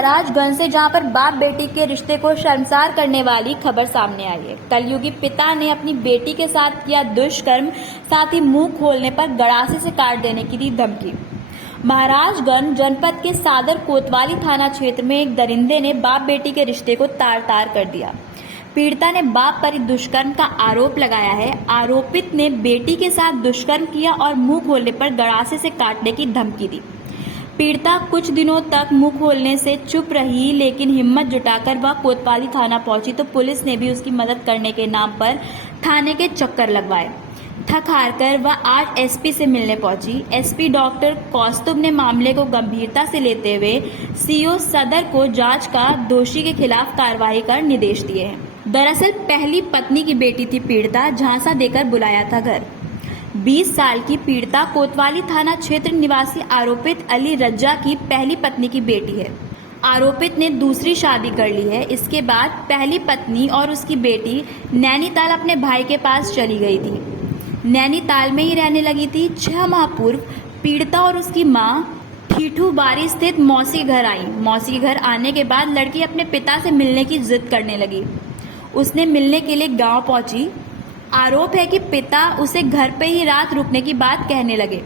महाराजगंज से, जहां पर बाप बेटी के रिश्ते को शर्मसार करने वाली खबर सामने आई है। कलयुगी पिता ने अपनी बेटी के साथ किया दुष्कर्म, साथ ही मुंह खोलने पर गड़ासे से काट देने की दी धमकी। महाराजगंज जनपद के सादर कोतवाली थाना क्षेत्र में एक दरिंदे ने बाप बेटी के रिश्ते को तार तार कर दिया। पीड़िता ने बाप पर दुष्कर्म का आरोप लगाया है। आरोपित ने बेटी के साथ दुष्कर्म किया और मुंह खोलने पर गड़ासे से काटने की धमकी दी। पीड़िता कुछ दिनों तक मुंह खोलने से चुप रही, लेकिन हिम्मत जुटाकर वह कोतवाली थाना पहुंची तो पुलिस ने भी उसकी मदद करने के नाम पर थाने के चक्कर लगवाए। थक हार कर वह आज एसपी से मिलने पहुंची। एसपी डॉक्टर कौस्तुभ ने मामले को गंभीरता से लेते हुए सीओ सदर को जांच का दोषी के खिलाफ कार्रवाई कर निर्देश दिए हैं। दरअसल पहली पत्नी की बेटी थी पीड़िता, झांसा देकर बुलाया था घर। 20 साल की पीड़िता कोतवाली थाना क्षेत्र निवासी आरोपित अली रज्जा की पहली पत्नी की बेटी है। आरोपित ने दूसरी शादी कर ली है। इसके बाद पहली पत्नी और उसकी बेटी नैनीताल अपने भाई के पास चली गई थी। नैनीताल में ही रहने लगी थी। 6 माह पूर्व पीड़िता और उसकी मां ठीठू बारी स्थित मौसी घर आई। मौसी घर आने के बाद लड़की अपने पिता से मिलने की जिद करने लगी। उसने मिलने के लिए गांव पहुंची। आरोप है कि पिता उसे घर पे ही रात रुकने की बात कहने लगे।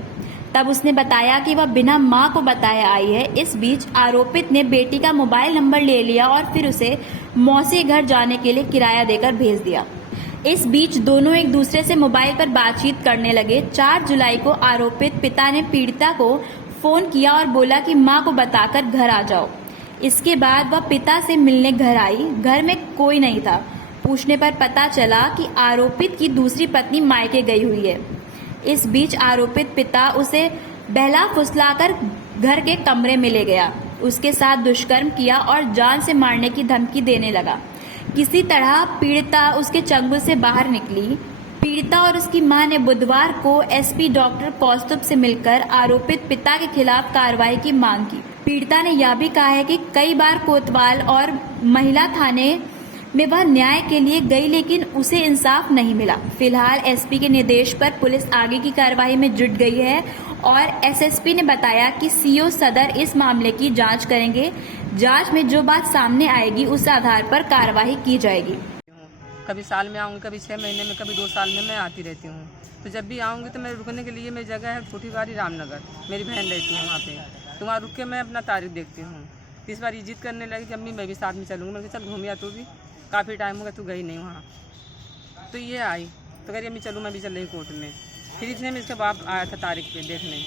तब उसने बताया कि वह बिना मां को बताए आई है। इस बीच आरोपित ने बेटी का मोबाइल नंबर ले लिया और फिर उसे मौसी घर जाने के लिए किराया देकर भेज दिया। इस बीच दोनों एक दूसरे से मोबाइल पर बातचीत करने लगे। 4 जुलाई को आरोपित पिता ने पीड़िता को फोन किया और बोला कि मां को बताकर घर आ जाओ। इसके बाद वह पिता से मिलने घर आई। घर में कोई नहीं था। पूछने पर पता चला कि आरोपित की दूसरी पत्नी मायके गई हुई है। इस बीच आरोपित पिता उसे बहला फुसलाकर घर के कमरे में ले गया, उसके साथ दुष्कर्म किया और जान से मारने की धमकी देने लगा। किसी तरह पीड़िता उसके चंगुल से बाहर निकली। पीड़िता और उसकी मां ने बुधवार को एसपी डॉक्टर कौस्तुभ से मिलकर आरोपित पिता के खिलाफ कार्रवाई की मांग की। पीड़िता ने यह भी कहा है कि कई बार कोतवाल और महिला थाने में वह न्याय के लिए गई, लेकिन उसे इंसाफ नहीं मिला। फिलहाल एसपी के निर्देश पर पुलिस आगे की कार्रवाई में जुट गई है और एसएसपी ने बताया कि सीओ सदर इस मामले की जांच करेंगे। जांच में जो बात सामने आएगी उस आधार पर कार्रवाई की जाएगी। कभी साल में आऊँगी, कभी 6 महीने में, कभी 2 साल में मैं आती रहती हूँ। तो जब भी आऊँगी तो मैं रुकने के लिए मेरी जगह है कोठीबारी रामनगर, मेरी बहन रहती है वहाँ पे। तो वहाँ रुक के मैं अपना तारीख देखती हूँ। इस बार ये जिद करने लगी कि अम्मी मैं भी साथ में चलूँगी। मैंने कहा चल घूमिया, तू भी काफ़ी टाइम हो गया तू गई नहीं वहाँ। तो ये आई तो कह रही अम्मी चलूँ, मैं भी चल रही कोर्ट में। फिर इतने में इसका बाप आया था तारीख पे देखने,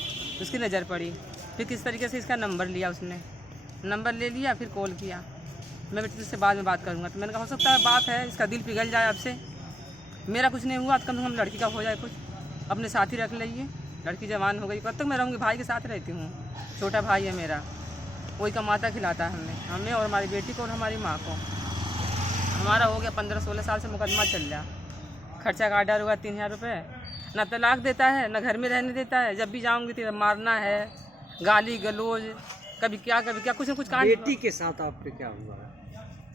उसकी नज़र पड़ी। फिर किस तरीके से इसका नंबर लिया, उसने नंबर ले लिया, फिर कॉल किया, मैं बेटी तुझसे बाद में बात करूँगा। तो मैंने कहा हो सकता है बाप है, इसका दिल पिघल जाए आपसे, मेरा कुछ नहीं हुआ तो कम से कम लड़की का हो जाए कुछ, अपने साथ ही रख लीजिए। लड़की जवान हो गई, कब तक मैं रहूँगी, भाई के साथ रहती हूँ। छोटा भाई है मेरा, वही कमाता खिलाता है हमें और हमारी बेटी को और हमारी माँ को। हमारा हो गया 15-16 साल से मुकदमा चल रहा। खर्चा का आर्डर हुआ 3000 रुपये। ना तलाक देता है, ना घर में रहने देता है। जब भी जाऊँगी तो मारना है, गाली गलौज, कभी क्या कुछ न कुछ कांड। बेटी के साथ आपके क्या हुआ?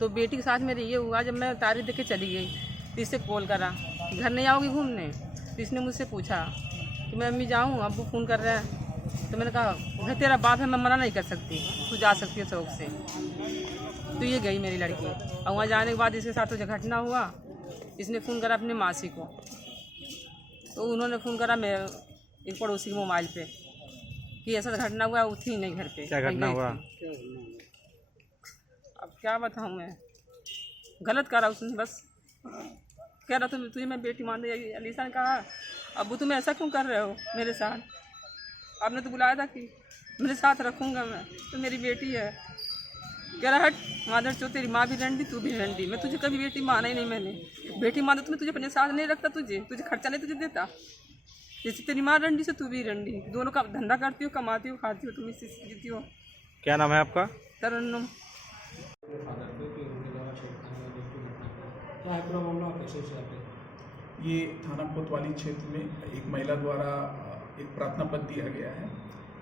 तो बेटी के साथ मेरे ये हुआ, जब मैं तारीख देख के चली गई तो इससे कॉल करा कि घर नहीं आओगी घूमने। तो इसने मुझसे पूछा कि मैं अम्मी जाऊँ, अब्बू फ़ोन कर रहे हैं। तो मैंने कहा घर तेरा बाप है, मैं मना नहीं कर सकती, तू जा सकती है शौक से। तो ये गई मेरी लड़की। और वहाँ जाने के बाद इसके साथ जो घटना हुआ, इसने फ़ोन करा अपने मासी को। तो उन्होंने फ़ोन करा मैं एक पड़ोसी के मोबाइल पे कि ऐसा घटना हुआ, वो थी नहीं घर पे। क्या घटना हुआ? अब क्या बताऊँ मैं, गलत करा उसने। बस कह रहा तुझे मैं बेटी मान रही। अलीसा ने कहा अब्बू तुम ऐसा क्यों कर रहे हो मेरे साथ? आपने तो बुलाया था कि मेरे साथ रखूँगा मैं, तो मेरी बेटी है। कह रहा हट मादर चो, तेरी माँ भी रंडी तू भी रंडी। मैं तुझे कभी बेटी माना ही नहीं। मैंने बेटी माना तो मैं तुझे अपने साथ नहीं रखता, तुझे खर्चा नहीं तुझे देता। जैसे तेरी माँ रंडी से तू भी रंडी, दोनों का धंधा करती हो, कमाती हो, खाती हो, तुम इससे जीती हो। क्या नाम है आपका? तरन्नुम। ये थाना कोतवाली क्षेत्र में एक महिला द्वारा एक प्रार्थना पत्र दिया गया है।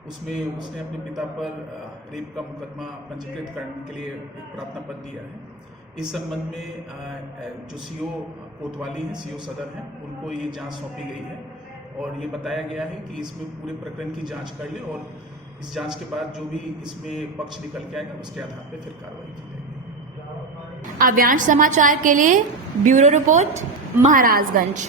उसमें उसने अपने पिता पर रेप का मुकदमा पंजीकृत करने के लिए एक प्रार्थना पत्र दिया है। इस संबंध में जो सीओ कोतवाली हैं, सीओ सदर हैं, उनको ये जांच सौंपी गई है और ये बताया गया है कि इसमें पूरे प्रकरण की जांच कर ले और इस जांच के बाद जो भी इसमें पक्ष निकल के आएगा उसके आधार पर फिर कार्रवाई की जाएगी। अव्यांश समाचार के लिए ब्यूरो रिपोर्ट महाराजगंज।